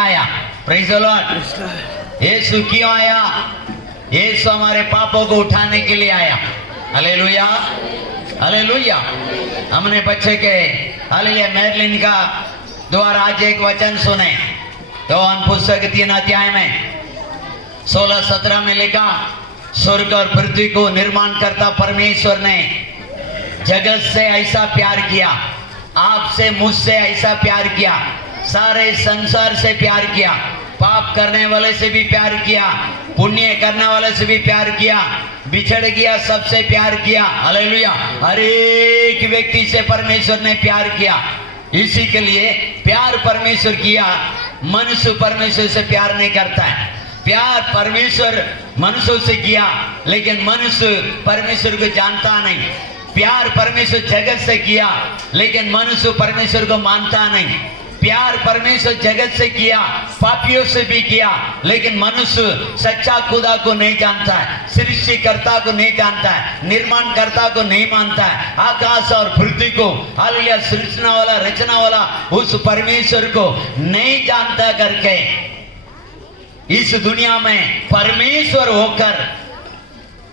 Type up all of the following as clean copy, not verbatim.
आया। Praise the Lord. यीशु क्यों आया? यीशु हमारे पापों को उठाने के लिए आया। Hallelujah, hallelujah. हमने बच्चे के हालेलुया मैरलिन का द्वारा आज एक वचन सुने। योहन पुस्तक 3 अध्याय में 16-17 में लिखा, स्वर्ग और पृथ्वी को निर्माण करता परमेश्वर ने जगत से ऐसा प्यार किया, आपसे मुझसे ऐसा प्यार किया, सारे संसार से प्यार किया, पाप करने वाले से भी प्यार किया, पुण्य करने वाले से भी प्यार किया, बिछड़ गया सबसे प्यार किया। हालेलुया। हर एक व्यक्ति से परमेश्वर ने प्यार किया। इसी के लिए प्यार परमेश्वर किया। मनुष्य परमेश्वर से प्यार नहीं करता है। प्यार परमेश्वर मनुष्यों से किया, लेकिन मनुष्य परमेश्वर को जानता नहीं। प्यार परमेश्वर जगत से किया, लेकिन मनुष्य परमेश्वर को मानता नहीं। प्यार परमेश्वर जगत से किया, पापियों से भी किया, लेकिन मनुष्य सच्चा खुदा को नहीं जानता है, सृष्टिकर्ता को नहीं जानता है, निर्माणकर्ता को नहीं मानता है, आकाश और पृथ्वी को हालेलुया सृजना वाला रचना वाला उस परमेश्वर को नहीं जानता करके इस दुनिया में परमेश्वर होकर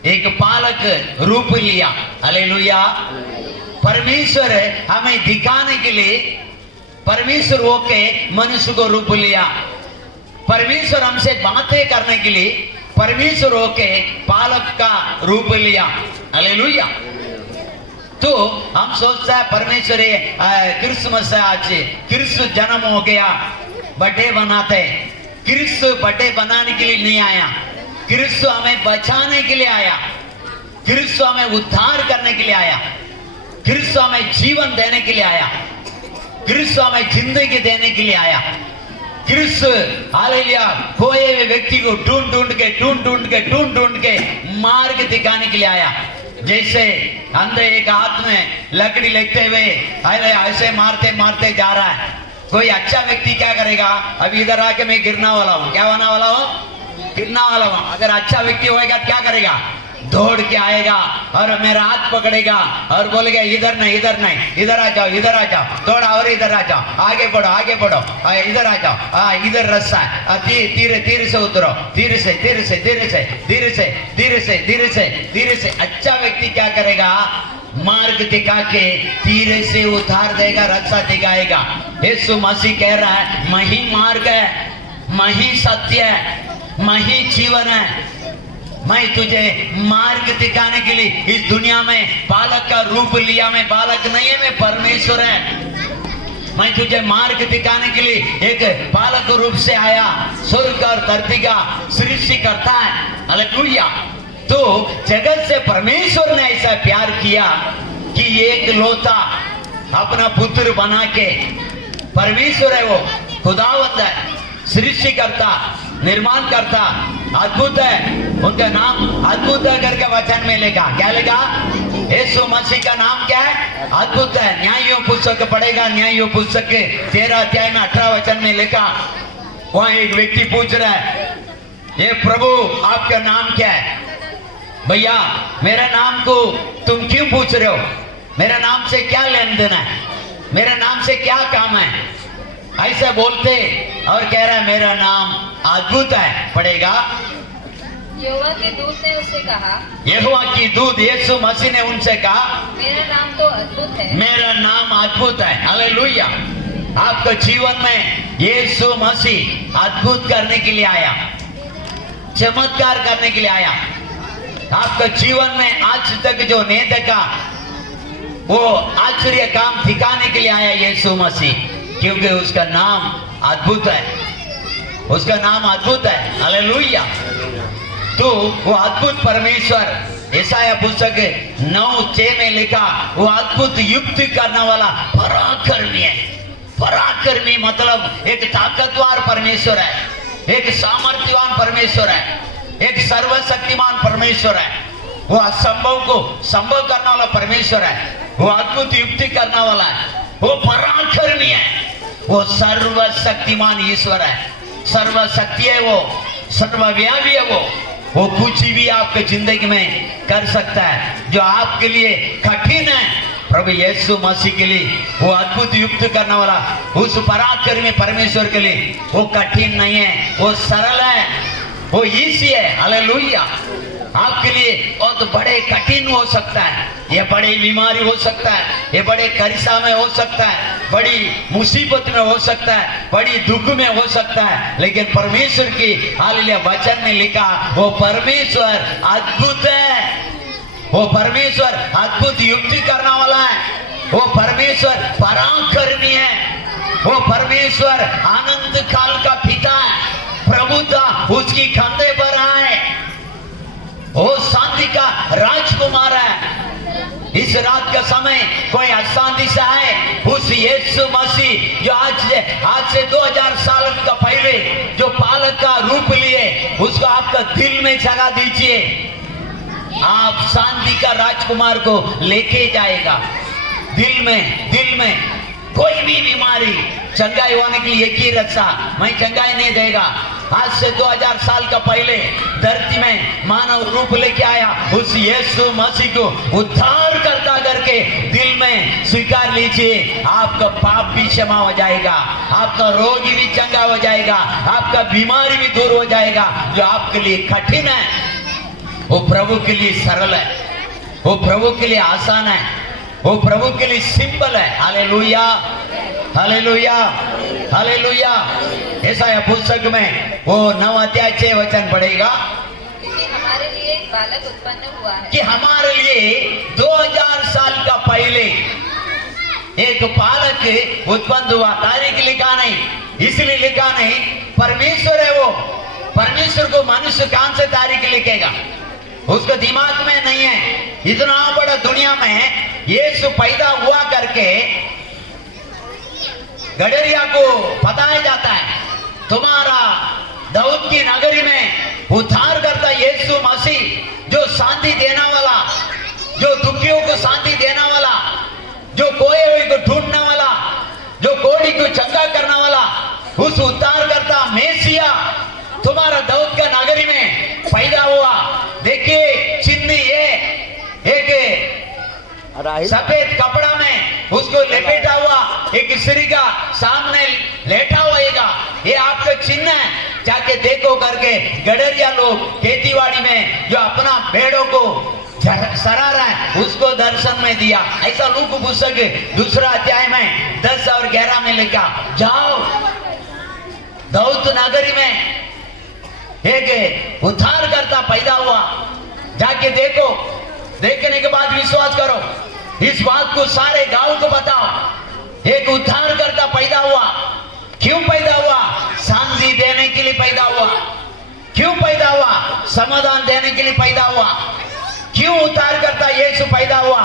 एक पालक रूप लिया। हालेलुया। परमेश्वर हमें दिखाने के लिए परमेश्वर होके मनुष्य को रूप लिया। परमेश्वर हमसे बातें करने के लिए परमेश्वर होके पालक का रूप लिया। हालेलुया। तो हम सोचते हैं परमेश्वर क्रिसमस है, आज क्रिस्त जन्म हो गया, बर्थडे बनाते। क्रिस्त बर्थडे बनाने के लिए नहीं आया, क्रिस्त हमें बचाने के लिए आया, क्रिस्त हमें उद्धार करने के लिए आया, क्रिस्त हमें जीवन देने के लिए आया, क्रिस्त हमें जिंदगी देने के लिए आया। क्रिस्त हालेलुया खोए हुए व्यक्ति को ढूंढ ढूंढ के मार्ग दिखाने के लिए आया। जैसे अंधे एक हाथ में लकड़ी लेते हुए ऐसे मारते मारते जा रहा है। कोई अच्छा व्यक्ति क्या करेगा? अभी इधर आके मैं गिरना वाला हूँ, क्या होने वाला हूँ? गिरना वाला हूँ। अगर अच्छा व्यक्ति होएगा क्या करेगा? दौड़ के आएगा और मेरा हाथ पकड़ेगा और बोलेगा इधर नहीं, इधर आ जाओ, इधर आ जाओ, थोड़ा और इधर आ जाओ, आगे बढ़ो, इधर आ जाओ, इधर रास्ता है, धीरे से उतरो, धीरे से। अच्छा व्यक्ति क्या करेगा? मार्ग दिखा के धीरे से उतार देगा, रास्ता दिखाएगा। यीशु मसीह कह रहा है मैं ही मार्ग है, मैं ही सत्य है, मैं ही जीवन है। मैं तुझे मार्ग दिखाने के लिए इस दुनिया में बालक का रूप लिया। मैं बालक नहीं है, मैं परमेश्वर है। मैं तुझे मार्ग दिखाने के लिए एक बालक रूप से आया। स्वर्ग और धरती का सृष्टि करता है। हालेलुया। तो जगत से परमेश्वर ने ऐसा प्यार किया कि एक लौता अपना पुत्र बना के, परमेश्वर है वो, खुदावंद है, सृष्टि करता, निर्माण करता, अद्भुत है। उनका नाम अद्भुत है करके वचन में लिखा। क्या लिखा? यीशु मसीह का नाम क्या है? अद्भुत है। न्यायों पुस्तक पढ़ेगा, न्यायों पुस्तक के 13 अध्याय में 18 वचन में लिखा। वहां एक व्यक्ति पूछ रहा है, ये प्रभु आपका नाम क्या है? भैया मेरे नाम को तुम क्यों पूछ रहे हो? मेरे नाम से क्या लेन देन है? मेरे नाम से क्या काम है? ऐसे बोलते और कह रहा है मेरा नाम अद्भुत है। पढ़ेगा। यहोवा के दूत ने उससे कहा, यहोवा की दूत यीशु मसीह ने उनसे कहा मेरा नाम तो अद्भुत है। मेरा नाम अद्भुत है। हालेलुया। आपके जीवन में यीशु मसीह अद्भुत करने के लिए आया, चमत्कार करने के लिए आया। आपके जीवन में आज तक जो नहीं देखा वो आश्चर्य काम दिखाने के लिए आया यीशु मसीह, क्योंकि उसका नाम अद्भुत है, उसका नाम अद्भुत है। हालेलुया। तो वो अद्भुत परमेश्वर यशाया पुस्तक 9:6 में लिखा, वो अद्भुत युक्ति करने वाला पराक्रमी है। पराक्रमी मतलब एक ताकतवर परमेश्वर है, एक सामर्थ्यवान परमेश्वर है, एक सर्वशक्तिमान परमेश्वर है। वो असंभव को संभव करने वाला परमेश्वर है। वो अद्भुत युक्ति करने वाला है, वो पराक्रमी है, वो सर्वशक्तिमान ईश्वर है, सर्वशक्ति है, वो सर्वव्यापी है। वो कुछ भी आपके जिंदगी में कर सकता है। जो आपके लिए कठिन है प्रभु यीशु मसीह के लिए वो अद्भुत युक्त करने वाला उस पराक्रमी परमेश्वर के लिए वो कठिन नहीं है, वो सरल है, वो ईजी है। हालेलुया। आपके लिए बहुत बड़े कठिन हो सकता है, ये बड़ी बीमारी हो सकता है, ये बड़े करिशा में हो सकता है, बड़ी मुसीबत में हो सकता है, बड़ी दुख में हो सकता है, लेकिन परमेश्वर की हालेलुया वचन में लिखा वो परमेश्वर अद्भुत है, वो परमेश्वर अद्भुत युक्ति करने वाला है, वो परमेश्वर पराक्रमी है, वो परमेश्वर अनंत काल का पिता है, प्रभुता उसकी कंधे पर है, वो शांति का राजकुमार है। इस रात का समय कोई अशांति से है, उस यीशु मसीह जो आज से 2000 साल का पहले जो पालक का रूप लिए उसको आपका दिल में जगा दीजिए, आप शांति का राजकुमार को लेके जाएगा। दिल में कोई भी बीमारी चंगाई होने के लिए एक ही रास्ता, मैं चंगाई नहीं देगा। आज से 2000 साल का पहले धरती में मानव रूप लेके आया उस यीशु मसीह को उद्धार करता करके दिल में स्वीकार लीजिए, आपका पाप भी क्षमा हो जाएगा, आपका रोगी भी चंगा हो जाएगा, आपका बीमारी भी दूर हो जाएगा। जो आपके लिए कठिन है वो प्रभु के लिए सरल है, वो प्रभु के लिए आसान है, वो प्रभु के लिए सिंपल है। Hallelujah, hallelujah, hallelujah. यशायाह पुस्तक में वो 9 अध्याय 6 वचन पढ़ेगा क्योंकि हमारे लिए एक बालक उत्पन्न हुआ है, कि हमारे लिए 2000 साल का पहले एक बालक उत्पन्न हुआ। तारीख लिखा नहीं, इसलिए लिखा नहीं, परमेश्वर है वो, परमेश्वर को मनुष्य कहां से तारीख लिखेगा, उसको दिमाग में नहीं है। इतना बड़ा दुनिया में यीशु पैदा हुआ करके गडरिया को बताया जाता है, तुम्हारा दाऊद की नगरी में उद्धार करता यीशु मसीह जो शांति देने वाला, जो दुखियों को शांति देने वाला, जो खोए हुए को ढूंढने वाला, जो कोढ़ी को चंगा करने वाला, उस उद्धार करता मेसिया तुम्हारा दाऊद का नगरी में पैदा हुआ। देखिए चिन्ह ये एक सफेद कपड़ा में उसको लपेटा हुआ एक स्त्री का सामने लेटा होएगा, ये आपका चिन्ह है। जाके देखो करके गडरिया लोग खेतीबाड़ी में जो अपना भेड़ों को सरा रहा है उसको दर्शन में दिया। ऐसा लूक पुस्तक 2 अध्याय में 10 और 11 में लिखा, जाओ दाऊद नगरी में एक उद्धार करता पैदा हुआ, जाके देखो, देखने के बाद विश्वास करो, इस बात को सारे गांव को बताओ, एक उद्धार करता पैदा हुआ। क्यों पैदा हुआ? शांति देने के लिए पैदा हुआ। क्यों पैदा हुआ? समाधान देने के लिए पैदा हुआ। क्यों उद्धार करता यीशु पैदा हुआ?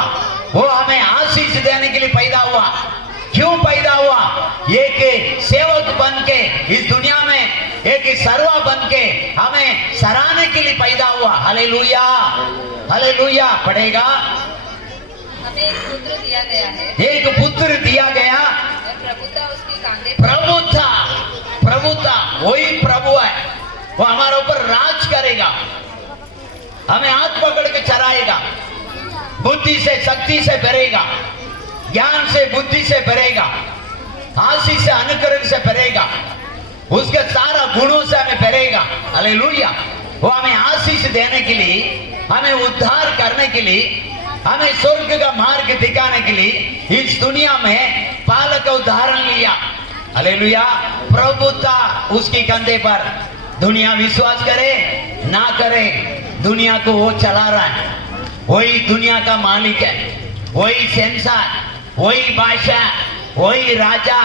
वो हमें आशीष देने के लिए पैदा हुआ। क्यों पैदा हुआ? एक सेवक बन के इस दुनिया में एक सर्वा बन के हमें सराहने के लिए पैदा हुआ। Hallelujah, hallelujah. पढ़ेगा, हमें एक पुत्र दिया गया है, एक पुत्र दिया गया, और प्रभुता उसके कांधे पर। प्रभुता, प्रभुता वही प्रभु है, वो हमारे ऊपर राज करेगा, हमें हाथ पकड़ के चलाएगा, बुद्धि से शक्ति से भरेगा, ज्ञान से बुद्धि से भरेगा, आशीष से अनुग्रह से भरेगा, उसके सारा गुणों से हमें भरेगा। हालेलुया। वो हमें आशीष देने के लिए, हमें उद्धार करने के लिए, हमें स्वर्ग का मार्ग दिखाने के लिए इस दुनिया में पालक का उदाहरण लिया। हालेलुया। प्रभुता उसके कंधे पर, दुनिया विश्वास करे ना करे, दुनिया को वो चला रहा है, वही दुनिया का मालिक है, वही शहंशाह, वही बादशाह, वही राजा,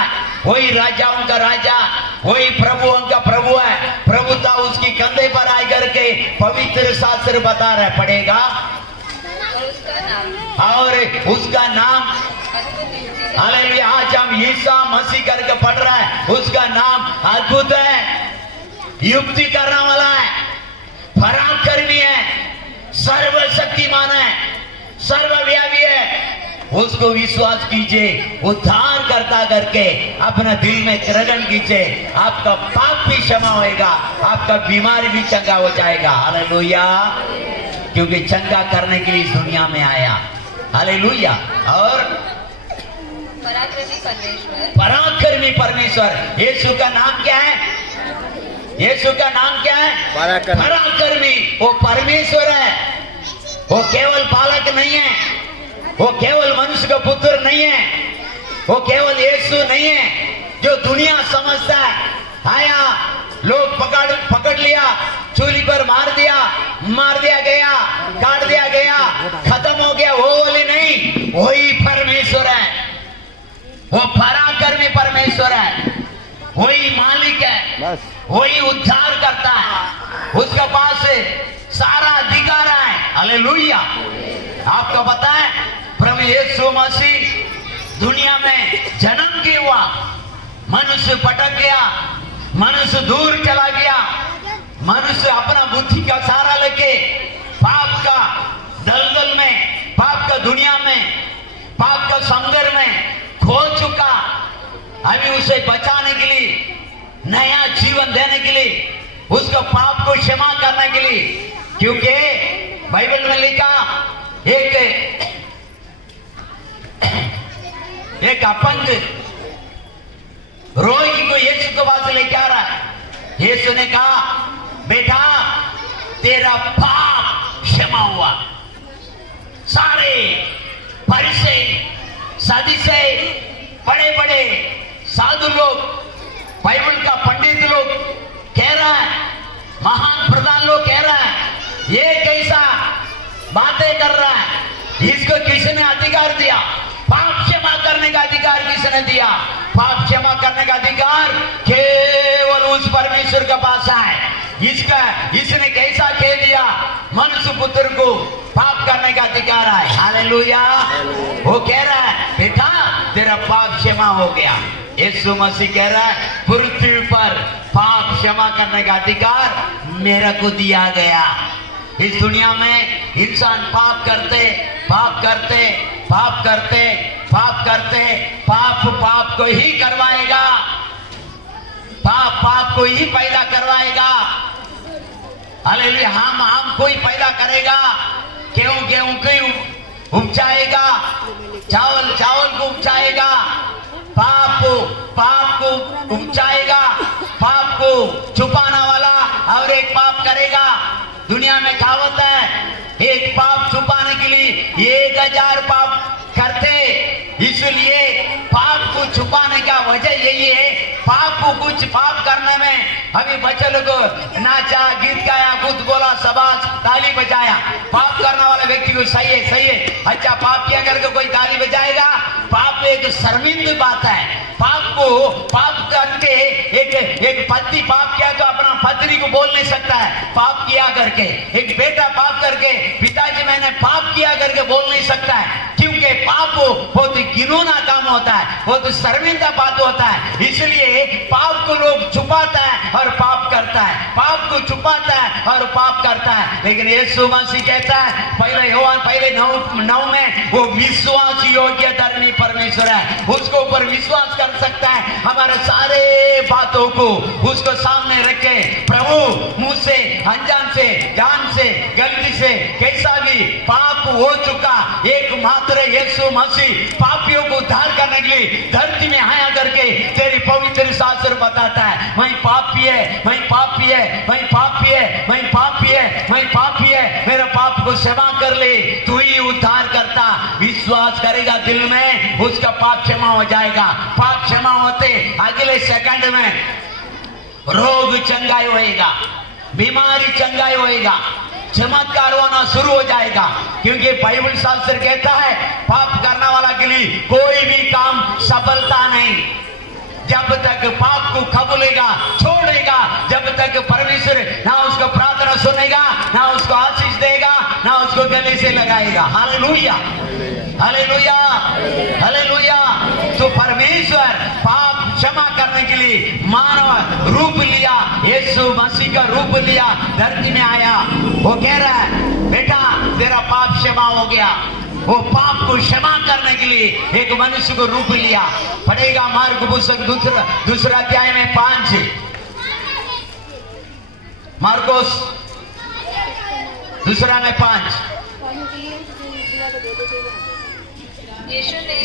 वही राजाओं का राजा, वही प्रभुओं का प्रभु है। प्रभुता उसकी कंधे पर आए करके पवित्र शास्त्र बता रहा है, पढ़ेगा, और उसका नाम हालेलुया। आज हम ईसा मसीह करके पढ़ रहा है, उसका नाम अद्भुत है, युक्ति करने वाला है, पराक्रमी है, सर्वशक्तिमान है, सर्वव्यापी है। उसको विश्वास कीजिए, उद्धार करता करके अपना दिल में ग्रहण कीजिए, आपका पाप भी क्षमा होएगा, आपका बीमारी भी चंगा हो जाएगा। हालेलुया। क्योंकि चंगा करने के लिए इस दुनिया में आया, हालेलुया। और पराक्रमी परमेश्वर, पराक्रमी परमेश्वर, यीशु का नाम क्या है? यीशु का नाम क्या है? पराक्रमी। वो परमेश्वर है, वो केवल बालक नहीं है, वो केवल मनुष्य का पुत्र नहीं है, वो केवल यीशु नहीं है जो दुनिया समझता है। आया, लोग पकड़ लिया, चूली पर मार दिया गया, काट दिया गया, खत्म हो गया, वो वाले नहीं, वही परमेश्वर है, वो पराक्रमी परमेश्वर है, वही मालिक है, वही उद्धार करता है, उसके पास सारा अधिकार है। हालेलुया। आपको पता है प्रभु यीशु मसीह दुनिया में जन्म किया हुआ, मनुष्य पटक गया, मनुष्य दूर चला गया, मनुष्य अपना बुद्धि का सहारा लेके पाप का दलदल में, पाप का दुनिया में, पाप का संघर्ष में खो चुका। अभी उसे बचाने के लिए, नया जीवन देने के लिए, उसका पाप को क्षमा करने के लिए, क्योंकि बाइबल में लिखा एक अपंग रोगी को यीशु के पास लेके आ रहा है। यीशु ने कहा, बेटा तेरा पाप क्षमा हुआ। सारे फरीसी, सदूसी, बड़े बड़े साधु लोग, बाइबल का पंडित लोग कह रहा है, महान प्रधान लोग कह रहा है, ये कैसा बातें कर रहा है, इसको किसने अधिकार दिया? पाप क्षमा करने का अधिकार किसने दिया? पाप क्षमा करने का अधिकार केवल उस परमेश्वर के पास है। इसने कैसा कह दिया? मनुष्य पुत्र को पाप करने का अधिकार है। हालेलुया। वो कह रहा है, बेटा तेरा पाप क्षमा हो गया। यीशु मसीह कह रहा है, पृथ्वी पर पाप क्षमा करने का अधिकार मेरे को दिया गया। इस दुनिया में इंसान पाप करते, पाप को ही करवाएगा, पाप को ही पैदा करवाएगा। हालेलुया। हम कोई पैदा करेगा, गेहूं को उपजाएगा, चावल को उपजाएगा, पाप को उपजाएगा, पाप को छुपाने वाला और एक पाप करेगा। दुनिया में कहावत है, एक पाप छुपाने के लिए 1000 पाप करते। इसलिए पाप को छुपाने का वजह यही है, कुछ पाप करने में अभी बच्चे लोग नाचा, गीत गाया, खुद बोला, शाबाश, ताली बजाया। पाप करने वाले व्यक्ति को सही है, अच्छा पाप किया करके कोई ताली बजाएगा? पाप एक शर्मिंद बात है। पाप करके एक पति पाप किया तो अपना पत्नी को बोल नहीं सकता है पाप किया करके। एक बेटा पाप करके पिताजी मैंने पाप किया करके बोल नहीं सकता है, क्योंकि पाप बहुत घिनौना काम होता है, बहुत शर्मिंदा बात होता है। इसलिए पाप को लोग छुपाता है और पाप करता है, पाप को छुपाता है और पाप करता है। लेकिन यीशु मसीह कहता है पहले योहान 9 में, वो विश्वास योग्य धर्मी परमेश्वर है, उसको ऊपर विश्वास कर सकता है। हमारे सारे बातों को उसको सामने रखे, प्रभु मुझसे अनजान से, जान से, गलती से कैसा भी पाप हो चुका, एकमात्र यीशु मसीह पापियों को उद्धार करने के लिए धरती में आया करके तेरी पवित्र शास्त्र बताता है, मैं पापी है, मैं पापी है, मैं पापी है, मैं पापी है, मैं पापी है, मेरा पाप को क्षमा कर ले, तू ही उद्धार करता। विश्वास करेगा दिल में, उसका पाप क्षमा हो जाएगा। पाप क्षमा होते अगले सेकंड में रोग चंगाई होएगा, बीमारी चंगाई होएगा, चमत्कार होना शुरू हो जाएगा। क्योंकि बाइबल शास्त्र कहता है पाप करने वाला के लिए कोई भी काम सफलता नहीं। जब तक पाप को कबूलेगा, छोड़ेगा, जब तक परमेश्वर ना उसको प्रार्थना सुनेगा, ना उसको आशीष देगा, ना उसको गले से लगाएगा। Hallelujah, hallelujah, hallelujah. तो परमेश्वर पाप क्षमा करने के लिए मानव रूप लिया, यीशु मसीह का रूप लिया, धरती में आया। वो कह रहा है बेटा तेरा पाप क्षमा हो गया। वो पाप को क्षमा करने के लिए एक मनुष्य को रूप लिया। पढ़ेगा मार्क पुस्तक दूसरा अध्याय में 5, मार्कोस दूसरा में 5। यीशु ने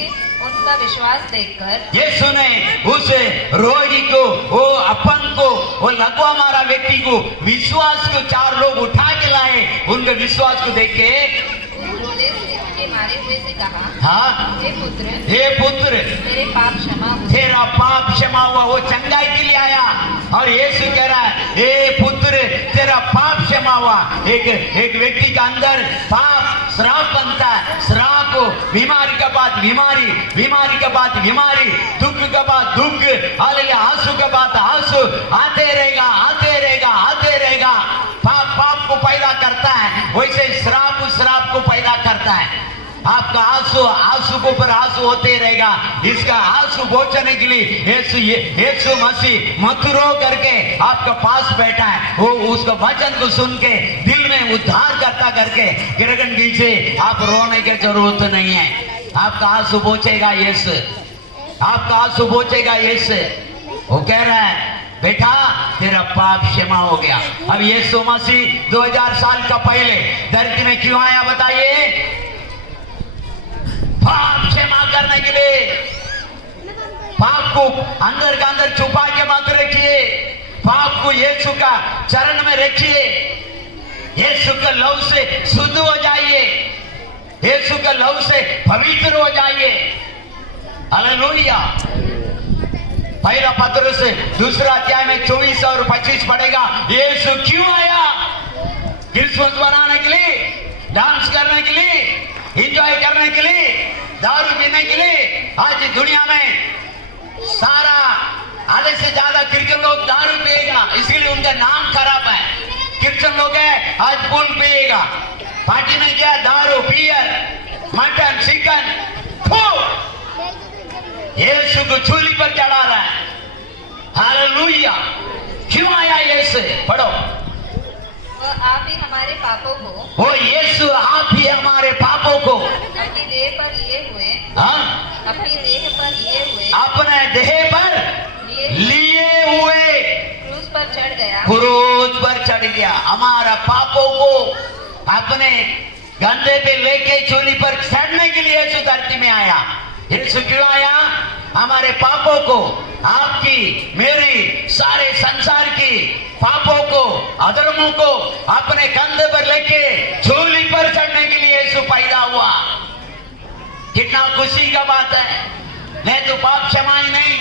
उनका विश्वास देखकर यीशु ने उस रोगी को, वो अपन को, वो लकवा मारा व्यक्ति को, विश्वास को 4 लोग उठा के लाए। उनके विश्वास को देख के उस रोने के मारे हुए से कहा, हाँ, हे पुत्र तेरे पाप क्षमा हुए। तेरा पाप क्षमा हुआ। वो चंगाई के लिए आया और यीशु कह रहा है, हे पुत्र तेरा पाप क्षमा हुआ। एक व्यक्ति का अंदर पाप श्राप बनता है, श्राप, बीमारी के बाद बीमारी, बीमारी के बाद बीमारी, दुख के बाद दुख, हालेलुया, आंसू के बाद आंसू, आते रहेगा, आते रहेगा, आते रहेगा। पाप पाप को पैदा करता है, वैसे श्राप श्राप को पैदा करता है। आपका आंसू आंसू के ऊपर आंसू होते रहेगा। इसका आंसू पहुंचाने के लिए यीशु मसीह मथुरो करके आपका पास बैठा है। वो उसका वचन को सुन के दिल में उद्धार करता करके गिरगन कीजिए। आप रोने की जरूरत नहीं है, आपका आंसू पहुंचेगा यीशु, आपका आंसू पहुंचेगा यीशु। वो कह रहा है, बेटा तेरा पाप क्षमा हो गया। अब यीशु मसीह 2000 साल का पहले धरती में क्यों आया बताइए? पाप क्षमा करने के लिए। पाप को अंदर का अंदर छुपा के मत रखिए, पाप को यीशु का चरण में रखिए। यीशु के लहू से शुद्ध हो जाइए, यीशु के लहू से पवित्र हो जाइए। हालेलुया। पहला पत्र से 2 अध्याय में 24 और 25 पढ़ेगा। यीशु क्यों आया? क्रिसमस मनाने के लिए, डांस करने के लिए, एंजॉय करने के लिए, दारू पीने के लिए। आज दुनिया में सारा आधे से ज्यादा क्रिश्चियन लोग दारू पिएगा, इसलिए उनका नाम खराब है। क्रिश्चियन लोग है आज पुल पिएगा, पार्टी में क्या दारू, बियर, मटन, चिकन, यीशु को चूली पर चढ़ा रहा है। हालेलुया। क्यों आया यीशु? पढ़ो। आप ही हमारे पापों को, वो यीशु आप ही हमारे पापों को अपनी देह पर लिए हुए, हाँ, अपनी देह पर लिए हुए, अपने देह पर लिए हुए क्रूस पर चढ़ गया, क्रूस पर चढ़ गया। हमारा पापों को अपने कंधे पे लेके चूली पर चढ़ने के लिए यीशु धरती में आया। यीशु क्यों आया? हमारे पापों को, आपकी मेरी सारे संसार की पापों को, अधर्मों को अपने कंधे पर लेके चूली पर चढ़ने के लिए यीशु पैदा हुआ। कितना खुशी का बात है। नहीं तो पाप क्षमा ही नहीं,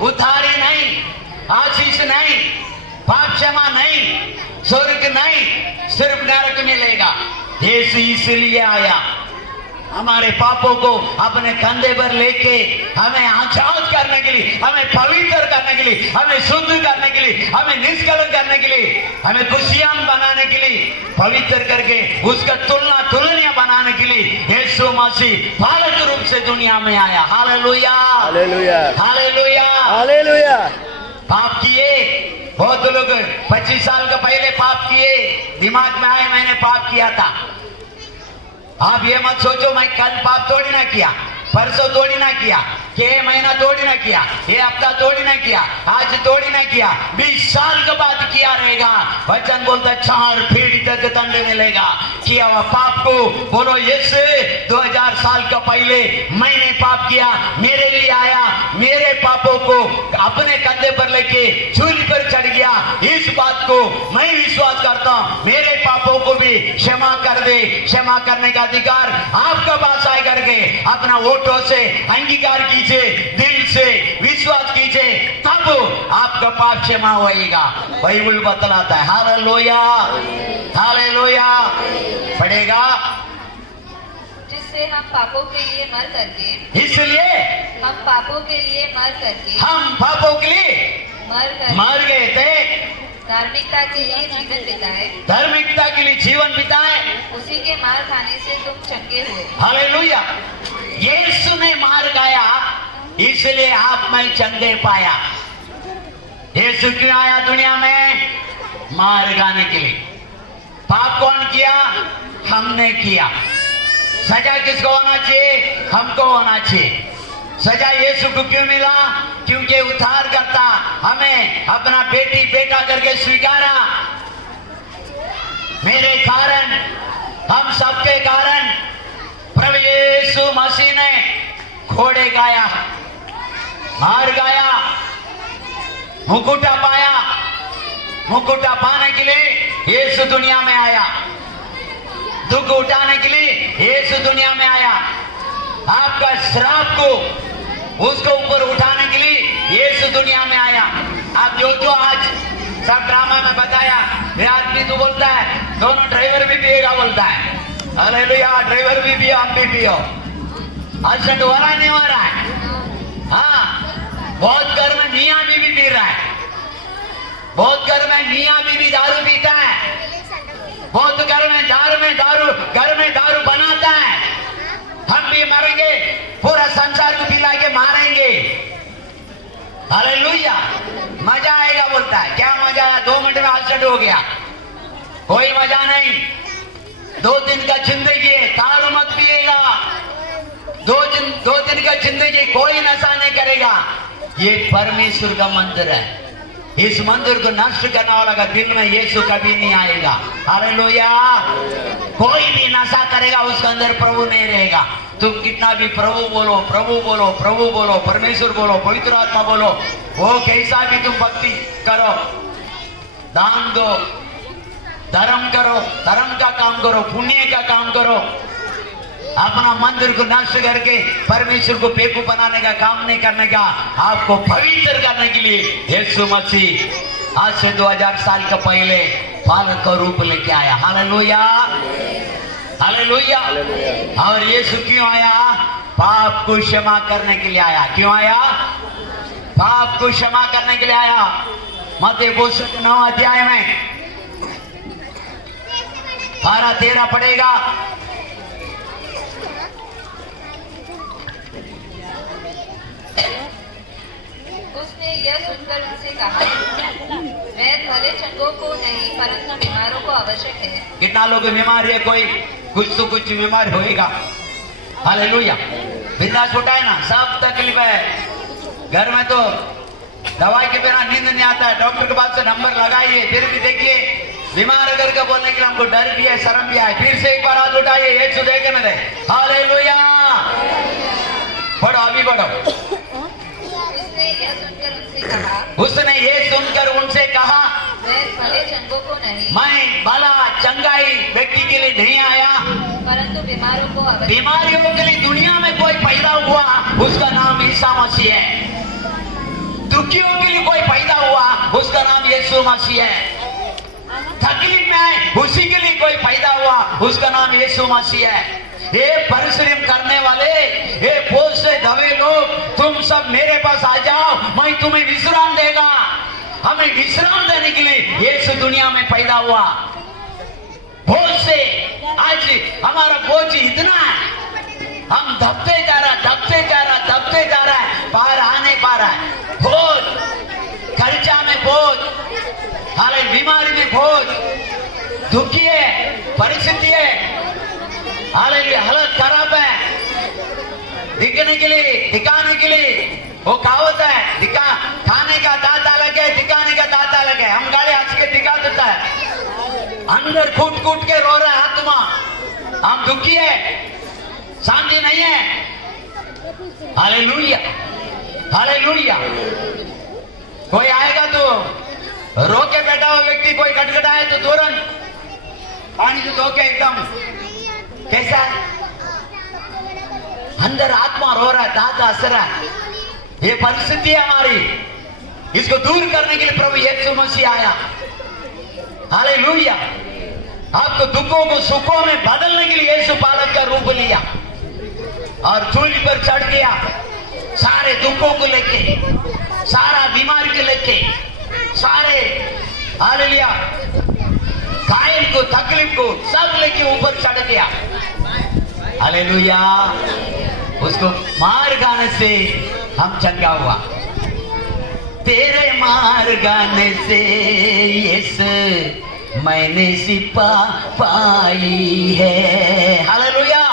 उद्धारी नहीं, आशीष नहीं, पाप क्षमा नहीं, स्वर्ग नहीं, सिर्फ नरक मिलेगा। यीशु इसलिए आया हमारे पापों को अपने कंधे पर लेके हमें आजाद करने के लिए, हमें पवित्र करने के लिए, हमें शुद्ध करने के लिए, हमें निष्कलंक करने के लिए, हमें खुशियां बनाने के लिए, पवित्र करके उसका तुलनिया बनाने के लिए यीशु मसीह बालक रूप से दुनिया में आया। Hallelujah, hallelujah, hallelujah, hallelujah. पाप किए बहुत लोग 25 साल का पहले पाप किए, दिमाग में आए मैंने पाप किया था। आप ये मत सोचो मैं कल पाप थोड़ी ना किया, परसों थोड़ी ना किया, के महीना थोड़ी ना किया, ये हफ्ता थोड़ी ना किया, आज थोड़ी ना किया, 20 साल के बाद किया रहेगा। वचन बोलता 4 पीढ़ी तक दंड मिलेगा किया हुआ पाप को। बोलो यीशु 2000 साल का पहले मैंने पाप किया, मेरे लिए आया, मेरे पापों को अपने कंधे पर लेके चूली पर चढ़ गया। इस बात को मैं विश्वास करता हूँ, मेरे पापों को भी क्षमा कर दे। क्षमा करने का अधिकार आपका पास आए करके अपना वोटों से अंगीकार कीजिए, दिल से विश्वास कीजिए, तब आपका पाप क्षमा होएगा। बाइबल बतलाता है। Hallelujah, hallelujah. पढ़ेगा जिससे हम पापों के लिए मर करके, इसलिए हम पापों के लिए मर करके, हम पापों के लिए मर गए थे, धार्मिकता के लिए जीवन बिताए, धार्मिकता के लिए जीवन बिताए। उसी के मार खाने से तुम चंगे हुए। हालेलुया। यीशु ने मार खाया, इसलिए आप में चंगे पाया। यीशु क्यों आया दुनिया में? मार खाने के लिए। पाप कौन किया? हमने किया। सजा किसको होना चाहिए? हमको होना चाहिए। सजा यीशु को क्यों मिला? क्योंकि उद्धार करता हमें अपना बेटी बेटा करके स्वीकारा। मेरे कारण, हम सबके कारण घोड़े गाया, हार गाया, मुकुटा पाया। मुकुटा पाने के लिए यीशु दुनिया में आया, दुख उठाने के लिए यीशु दुनिया में आया, आपका श्राप को उसको ऊपर उठाने के लिए यीशु दुनिया में आया। आप जो आज सब ड्रामा में बताया, ये आदमी तो बोलता है दोनों ड्राइवर भी पिएगा बोलता है। हालेलुया, ड्राइवर भी पियो, आप भी पियो। एक्सीडेंट हो रहा नहीं हो रहा है? हाँ, बहुत घर में मियाँ बीवी पी रहा है, बहुत घर में मियाँ बीवी दारू पीता है, बहुत घर में दारू बनाता है। हम भी मरेंगे, पूरा संसार को पिला के मारेंगे। हालेलुया, मजा आएगा बोलता है। क्या मजा आया? 2 मिनट में एक्सीडेंट हो गया, कोई मजा नहीं। 2 दिन का जिंदगी है, दारू मत पिएगा। 2 दिन का जिंदगी, कोई नशा नहीं करेगा। ये परमेश्वर का मंदिर है, इस मंदिर को नष्ट करने वाला का दिल में यीशु कभी नहीं आएगा। हालेलुया, कोई भी नशा करेगा उसके अंदर प्रभु नहीं रहेगा। तुम कितना भी प्रभु बोलो, प्रभु बोलो, प्रभु बोलो, परमेश्वर बोलो, पवित्र आत्मा बोलो, वो कैसा भी तुम भक्ति करो, दान दो, धर्म करो, धर्म का काम करो, पुण्य का काम करो, अपना मंदिर को नष्ट करके परमेश्वर को बेवकूफ बनाने का काम नहीं करने का, आपको पवित्र करने के लिए यीशु मसीह आज से 2000 साल का पहले पालक का रूप लेके आया। Hallelujah, hallelujah. और यीशु क्यों आया? पाप को क्षमा करने के लिए आया। क्यों आया? पाप को क्षमा करने के लिए आया। मत्ती 9 अध्याय में 12-13 पढ़ेगा। उसने यह सुनकर उनसे कहा, वैद्य भले चंगों को नहीं परंतु बीमारों को आवश्यक है। कितना लोग बीमार है? कोई कुछ तो कुछ बीमार होएगा। हालेलुया, बिंदास छोटा है ना, सब तकलीफ है। घर में तो दवाई के बिना नींद नहीं आता है, डॉक्टर के पास से नंबर लगाइए, फिर भी देखिए बीमार अगर का बोलने के लिए हमको डर भी है, शर्म भी है। फिर से एक बार हाथ उठाइए, यीशु देखे न दे। हालेलुया, पढ़ो, अभी पढ़ो। उसने ये सुनकर उनसे कहा, भले चंगों को नहीं, मैं भला चंगाई व्यक्ति के लिए नहीं आया परंतु बीमारों को आवश्यक। बीमारियों के लिए दुनिया में कोई पैदा हुआ, उसका नाम ईसा मसीह है। दुखियों के लिए कोई पैदा हुआ, उसका नाम यीशु मसीह है। तकलीफ में है, उसी के लिए कोई पैदा हुआ, उसका नाम यीशु मसीह है। ये परिश्रम करने वाले, ये बोझ से दबे लोग, तुम सब मेरे पास आ जाओ, मैं तुम्हें विश्राम देगा। हमें विश्राम देने के लिए यीशु दुनिया में पैदा हुआ। बोझ से आज हमारा बोझ इतना है, हम दबते जा रहा है, बाहर आ नहीं पा रहा है। बोझ, खर्चा में बोझ, हालांकि बीमारी में बोझ, दुखी है, परिस्थिति है, हालांकि हालत खराब है। दिखने के लिए, दिखाने के लिए वो कहावत है, खाने का दांत अलग है, दिखाने का दांत अलग है। हम गाली हंस के दिखा देता है, अंदर कूट कूट के रो रहा है आत्मा। हम दुखी है, शांति नहीं है। Hallelujah, hallelujah. कोई आएगा तो रो के बैठा हुआ व्यक्ति कोई खटखटाए तो तुरंत पानी से धो के एकदम कैसा अंदर आत्मा रो रहा है, दांत हंस रहा है। ये परिस्थिति है हमारी, इसको दूर करने के लिए प्रभु यीशु मसीह आया। हालेलुया। आपको दुखों को सुखों में बदलने के लिए यीशु पालक का रूप लिया और सूली पर चढ़ गया, सारे दुखों को लेके, सारा बीमारी को लेके, सारे हालेलुया घायल को, तकलीफ को सब लेके ऊपर चढ़ गया। हालेलुया। उसको मार गाने से हम चंगा हुआ, तेरे मार गाने से यीशु मैंने सिपा पाई है। हालेलुया।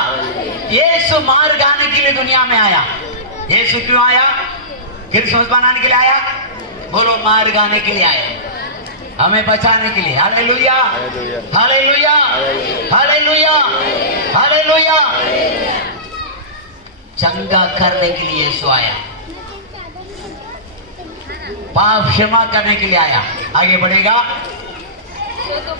यीशु मार गाने के लिए दुनिया में आया। यीशु क्यों आया? क्रिसमस मनाने के लिए आया? बोलो, मार गाने के लिए आया, हमें बचाने के लिए। Hallelujah, hallelujah, hallelujah, hallelujah. चंगा करने के लिए यीशु आया, पाप क्षमा करने के लिए आया। आगे बढ़ेगा। सो तुम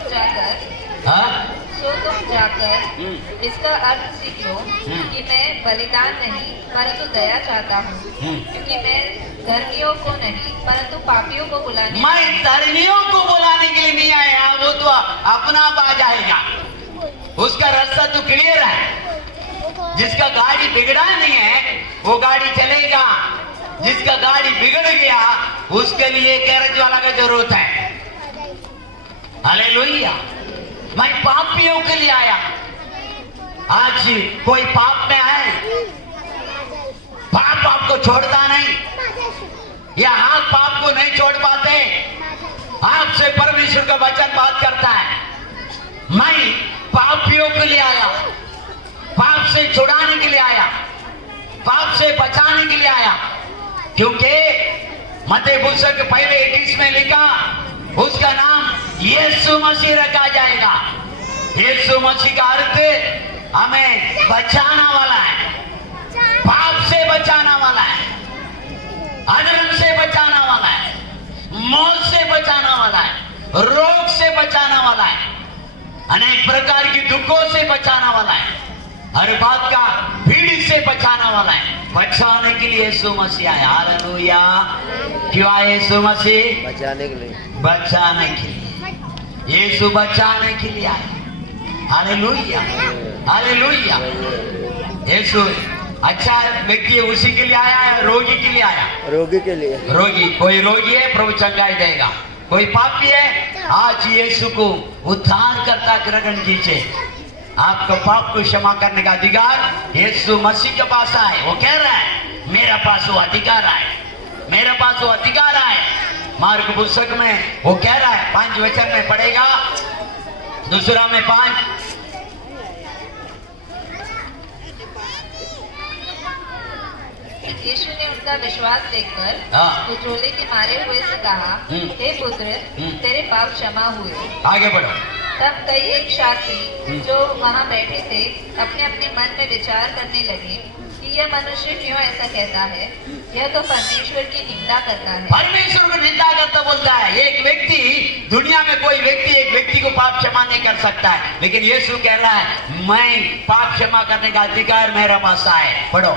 जाकर इसका अर्थ सीख लो कि मैं बलिदान नहीं परंतु दया चाहता हूँ, क्योंकि मैं धर्मियों को नहीं परंतु पापियों को बुलाने मैं धर्मियों को बुलाने के लिए नहीं आया, वो तो अपना आप आ जाएगा, उसका रास्ता तो क्लियर है। जिसका गाड़ी बिगड़ा नहीं है वो गाड़ी चलेगा, जिसका गाड़ी बिगड़ गया उसके लिए गैरेज वाला का जरूरत है। हालेलुया। मैं पापियों के लिए आया। आज कोई पाप में है, पाप आपको छोड़ता नहीं, या हाथ पाप को नहीं छोड़ पाते, आपसे परमेश्वर का वचन बात करता है। मैं पापियों के लिए आया, पाप से छुड़ाने के लिए आया, पाप से बचाने के लिए आया, क्योंकि मत्ती पुस्तक पहले 21 में लिखा उसका नाम यीशु मसीह रखा जाएगा। यीशु मसीह का अर्थ हमें बचाना वाला है, पाप से बचाना वाला है, अधर्म से बचाना वाला है, मौत से बचाना वाला है, रोग से बचाना वाला है, अनेक प्रकार की दुखों से बचाना वाला है, हर बात का भीड़ से बचाना वाला है। बचाने के लिए यीशु मसीह आया। हालेलुया। क्यों आया यीशु मसीह? बचाने के लिए। बचाने के लिए यीशु बचाने के लिए आया। Hallelujah, hallelujah. यीशु अच्छा व्यक्ति है, उसी के लिए आया है, रोगी के लिए आया। रोगी के लिए। रोगी, कोई रोगी है प्रभु चंगाई देगा, कोई पापी है आज यीशु को उद्धार करता ग्रहण कीजिए। आपका पाप को क्षमा करने का अधिकार यीशु मसीह के पास आए। वो कह रहा है मेरा पास वो अधिकार आए, मेरे पास वो अधिकार आए। मार्क पुस्तक में वो कह रहा है 5 वचन में पढ़ेगा, दूसरा में 5। यीशु ने उनका विश्वास देखकर उजोले के मारे हुए से कहा, हे पुत्र, तेरे पाप क्षमा हुए। आगे बढ़ो। तब कई एक शास्त्री जो वहाँ बैठे थे अपने अपने मन में विचार करने लगे कि यह मनुष्य क्यों ऐसा कहता है, यह तो परमेश्वर की निंदा करता है। परमेश्वर को निंदा करता बोलता है। एक व्यक्ति, दुनिया में कोई व्यक्ति एक व्यक्ति को पाप क्षमा नहीं कर सकता है, लेकिन यीशु कह रहा है मैं पाप क्षमा करने का अधिकार मेरा पास आए। पढ़ो।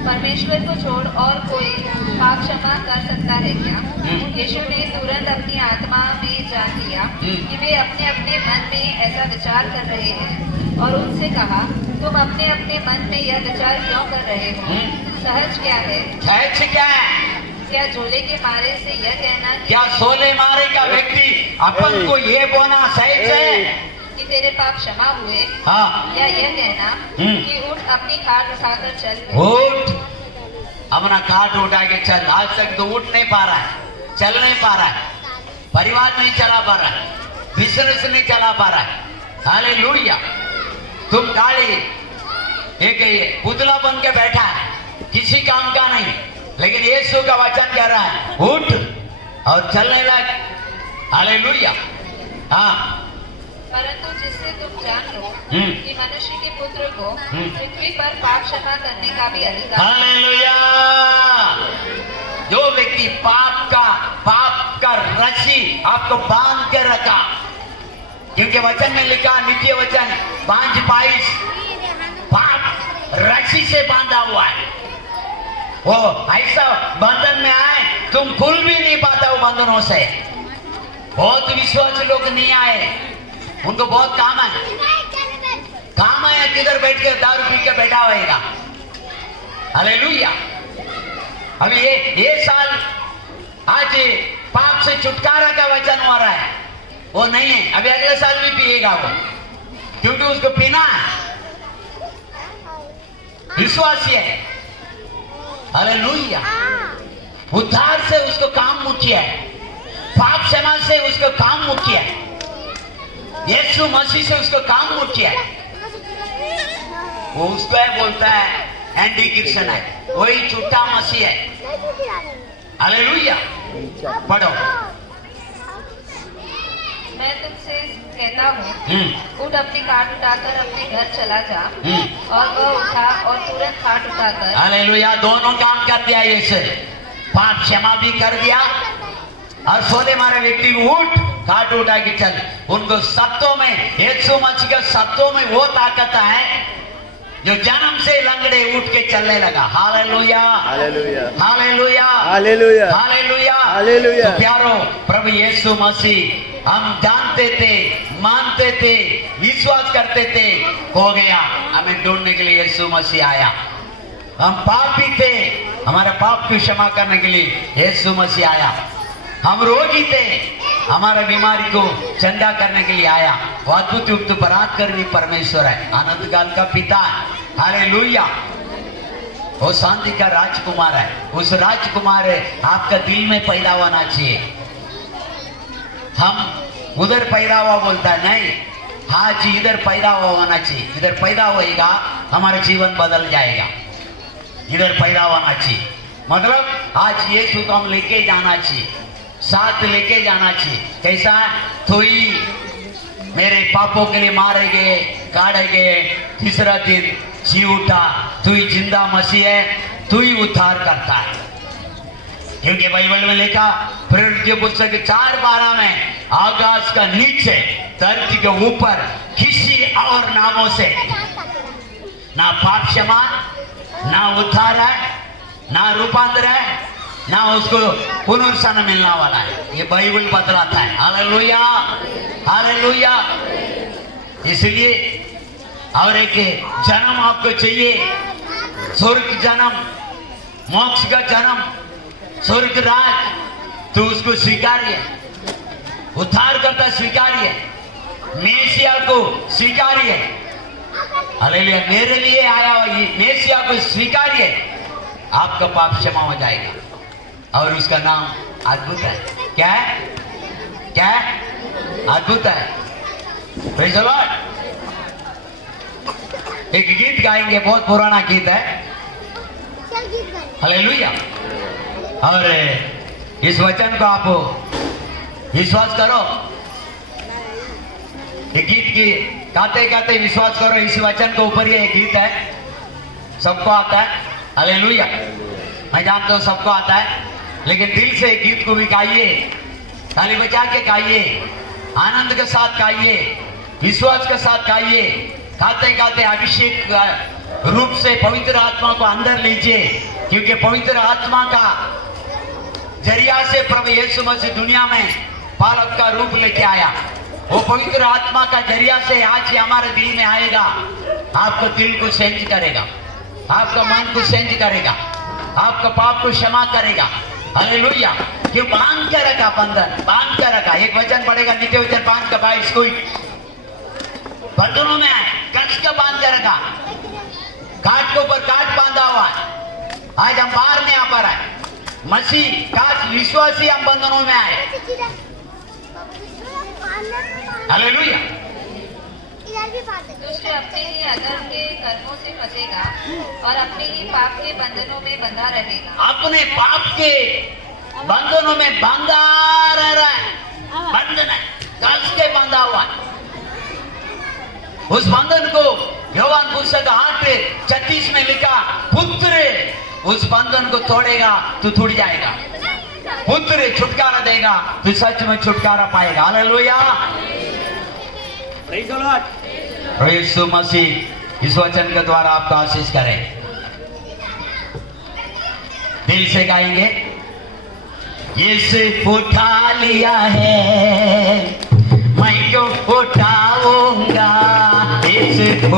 परमेश्वर को छोड़ और कोई पाप क्षमा कर सकता है क्या? यीशु ने तुरंत अपनी आत्मा में जान लिया कि वे अपने अपने मन में ऐसा विचार कर रहे हैं, और उनसे कहा, तुम अपने अपने मन में यह विचार क्यों कर रहे हो? सहज क्या है? सहज क्या है? क्या झोले के मारे से यह कहना क्या सोले मारे का व्यक्ति अपन को ये बोलना सहज है कि तेरे पाप क्षमा हुए? हाँ। या यह कहना कि उठ अपनी खाट उठाकर चल। उठ अपना खाट उठा के चल। आज तक तो उठ नहीं पा रहा है, चल नहीं पा रहा है, परिवार नहीं चला पा रहा है, बिजनेस नहीं चला पा रहा है। हालेलुया। तुम काली एक पुतला बन के बैठा है, किसी काम का नहीं, लेकिन यीशु का वचन कह रहा है उठ और चलने लग। हालेलुया। हाँ। परंतु जिससे तुम जान लो कि मनुष्य के पुत्र को पृथ्वी पर पाप क्षमा करने का भी अधिकार। हालेलुया। जो व्यक्ति पाप का रस्सी आपको बांध के रखा, क्योंकि वचन में लिखा, नित्य वचन 5:22, पाप रस्सी से बांधा हुआ है। वो ऐसा बंधन में आए तुम खुल भी नहीं पाता वो बंधनों से। बहुत विश्वासी लोग नहीं आए, उनको बहुत काम है किधर बैठ के दारू पी के बैठा होएगा। हालेलुया। अभी ये साल आज पाप से छुटकारा का वचन हो रहा है, वो नहीं है। अभी अगले साल भी पिएगा वो, क्योंकि उसको पीना है। विश्वासी है। हालेलुया। उद्धार से उसको काम मुख्य है, पाप क्षमा से उसको काम मुख्य है, यीशु मसीह से उसको काम मुख्य है। वो उसको है बोलता है एंटी क्रिश्चियन है, वही झूठा मसीह है। हालेलुया। पढ़ो। मैं तुमसे कहता हूँ, उठ अपनी खाट उठाकर अपने घर चला जा। और वह उठा और तुरंत खाट उठाकर हालेलुया। दोनों काम कर दिया यीशु, पाप क्षमा भी कर दिया और सोने मारे व्यक्ति को उठ खाट उठा के चल। उनको सत्यों में, यीशु मसीह के सत्यों में वो ताकत है जो जन्म से लंगड़े उठ के चलने लगा। Hallelujah, hallelujah, hallelujah, hallelujah, hallelujah, hallelujah. तो प्यारो, प्रभु यीशु मसीह हम जानते थे, मानते थे, विश्वास करते थे, हो गया। हमें ढूंढने के लिए यीशु मसीह आया। हम पापी थे, हमारे पाप की क्षमा करने के लिए यीशु मसीह आया। हम रोगी थे, हमारे बीमारी को चंगा करने के लिए आया। वो अद्भुत युक्त पराक्रमी परमेश्वर है, आनंद काल का पिता है। हालेलुया। वो शांति का राजकुमार है। उस राजकुमार है आपका दिल में पैदा होना चाहिए। हम उधर पैदा हुआ बोलता है, नहीं, हाँ जी इधर पैदा हुआ होना चाहिए। इधर पैदा होएगा हमारा जीवन बदल जाएगा। इधर पैदा होना चाहिए मतलब आज यीशु को हम लेके जाना चाहिए, साथ लेके जाना चाहिए। कैसा? तू ही मेरे पापों के लिए मारे गए, काटे गए, तीसरा दिन जी उठा, तू ही जिंदा मसीह है, तू ही उद्धार करता है। क्योंकि बाइबल में लिखा, प्रेरित पुस्तक 4:12 में, आकाश का नीचे धरती के ऊपर किसी और नामों से ना पाप क्षमा, ना उद्धार है, ना रूपांतर है, ना उसको पुनर्जन्म मिलने वाला है। ये बाइबल बतलाता है। Hallelujah, hallelujah. इसलिए और एक जन्म आपको चाहिए, स्वर्ग जन्म, मोक्ष का जन्म, स्वर्ग राज, तो उसको स्वीकारिए। उद्धार करता स्वीकारिए, मेसिया को स्वीकारिए। हालेलुया। मेरे लिए आया हुआ मेसिया को स्वीकारिए, आपका पाप क्षमा हो जाएगा। और उसका नाम अद्भुत है। क्या है? क्या है? अद्भुत है। Praise the Lord. एक गीत गाएंगे, बहुत पुराना गीत है। हालेलुया। और इस वचन को आप विश्वास करो। ये गीत की गाते गाते विश्वास करो, इस वचन के ऊपर ये गीत है, सबको आता है। हालेलुया। मैं जानता हूँ सबको आता है, लेकिन दिल से गीत को भी गाइए, ताली बजा के गाइए, आनंद के साथ गाइए, विश्वास के साथ गाइए। गाते गाते अभिषेक रूप से पवित्र आत्मा को अंदर लीजिए, क्योंकि पवित्र आत्मा का जरिया से प्रभु यीशु मसीह दुनिया में बालक का रूप लेके आया। वो पवित्र आत्मा का जरिया से आज ही हमारे दिल में आएगा, आपको दिल को चेंज करेगा, आपका मन को चेंज करेगा, आपका पाप को क्षमा करेगा। हालेलुया। क्यों? बांध के रखा, बंधन बांध के रखा। एक वचन पड़ेगा, नित्य वचन 5 का 22 को बंधनों में आए, कस के बांध के रखा, काट के ऊपर काट बांधा हुआ है। आज हम बाहर नहीं आ पा रहा है, मसीह काट विश्वासी हम बंधनों में आए। हालेलुया। दुष्ट अपने ही अधर्म के कर्मों से फंसेगा और अपने ही पाप के बंधनों में बंधा रहेगा। अपने पाप के बंधनों में बंधा रह रहा है। बंधन है, कस के बंधा हुआ है। उस बंधन को योहान पुस्तक 8:36 में लिखा, पुत्र उस बंधन को तोड़ेगा तो टूट जाएगा, पुत्र छुटकारा देगा तो सच में छुटकारा पाएगा। हालेलुया। Praise the lord. प्रभु यीशु मसीह इस वचन के द्वारा आपका आशीष करें। दिल से गाएंगे, यीशु उठा लिया है, मैं क्यों उठाऊंगा, यीशु